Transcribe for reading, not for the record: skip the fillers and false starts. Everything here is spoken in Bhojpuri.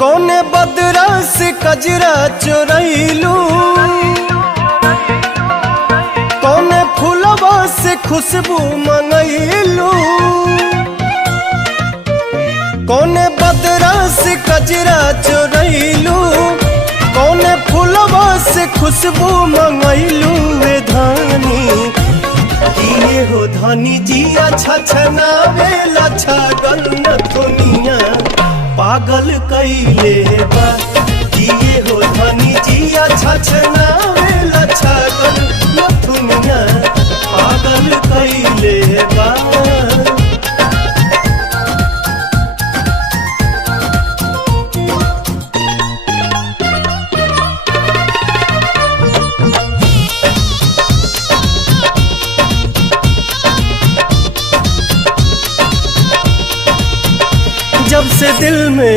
कौने बदरा से कजरा चोरैलू, कौने फूलवा से खुशबू मंगैलू, कौने बदरा से कजरा चोरैलू, कौने फूलवा से खुशबू मंगैलू। वे धानी किए हो धानी जी अच्छा छनावे लच्छा गन्नत दुनिया पागल कैले बा। किए हो धानी जी अच्छा छनावे लच्छा गन्नत दुनिया पागल कैले बा। जब से दिल में